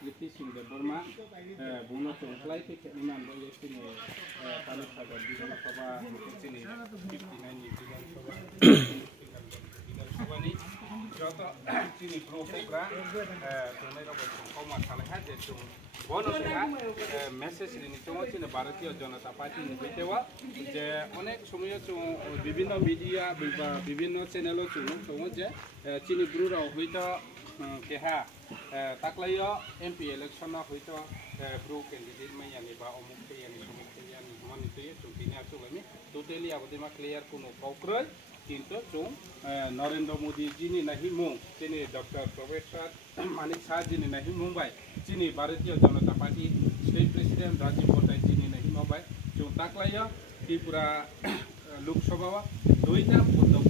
British in the Burma, Buno to fly ticket in and boy in Palasaga, Digan Saba, 59 Jota Chini Pro Program, one of the message in the Barati or Jonathan Party in Vitewa, the Onek Sumia to Bibino Media, Bibino Channel to Chini Brura, Vita, Keha, Taklaya, MP election of Vita, Brook and the Mayaniba, Omuke and Monitoya to Pina Sulami, totally Abdima clear Kuno Kokra. Kinto chung Narendra Modi jini nahi mung chini Dr. Professor Manik Shah jini nahi Mumbai chini Bharatiya Janata Party State President Rajiv Bhattai jini nahi Mumbai chung taklaya Tripura Lok Sabha doita podo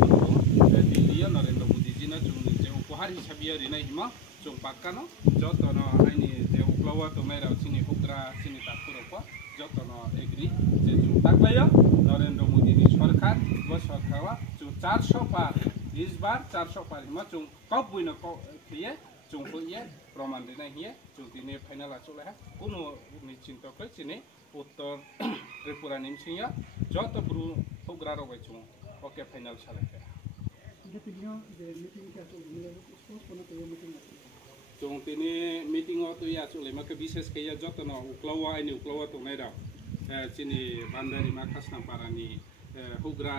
Delhi Narendra Modi jina chung je upahar hisabiya rina hima chung pakkano jotono aini je uplawa to mera chini hukra chini takuro jotono agree je chung taklaya Narendra Modi ni sarkar wa sarkarwa 400 पार इस बार 400 पार हिमा चुं कब बुइनो किए चुं बुइए प्रमाण देना हिए चुं तिने final आचुले है कुनो निश्चिंत को चिने उत्तर त्रिपुरा निमसिया जत ब्रु फुग्रा रबाय चुं ओके फाइनल साले के चुं तिने मीटिंग तो या चुले मके विशेष के या जत न उक्लावा आइनि उक्लावा तो नायरा चिनि बान्दारि माखासना पारानि हुग्रा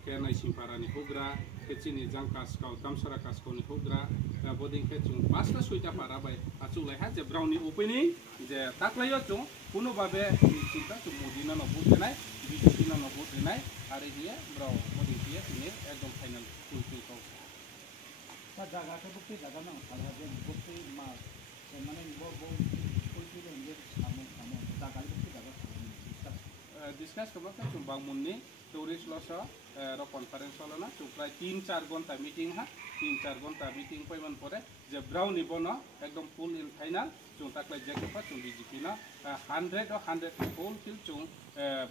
Kena Simparani Hugra, Kechini Jankasko, Tamsara Kaskoni Hugra, Bodin Ketchum, Pasta Suita Parabai, Atula has a brownie opening, the Taklayoto, Puno Babe, Chita to Modina no Butanai, Vitina no Butanai, Aradia, Brown, Bodin here, in it, and don't final full. Jagata Bukti, Jagana, Aladdin, Bukti, Mars, the money Bobo, discuss about Bamuni, tourist loss. Conference hall na supply 3-4 घंटा meeting है 3-4 घंटा meeting पे मन पड़े जब brownie बनो एकदम full in final चुं तक ले जगह पर चुं बीजेपी ना 100 और 100 फुल फिल चुं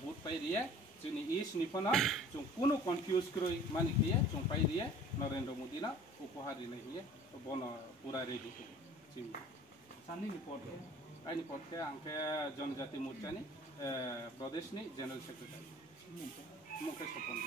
बूथ पे रिये चुनी इस निपना चुं कुनो कंफ्यूज करोई मानी किए चुं पे रिये नरेंद्र मोदी ना उपहार नहीं है तो बनो पूरा रेडी चिं सानी रिपोर्ट आई रिपोर्ट के अंके जनजाति मोर्चा ने प्रदेश ने जनरल सेक्रेटरी मुकेश Sapon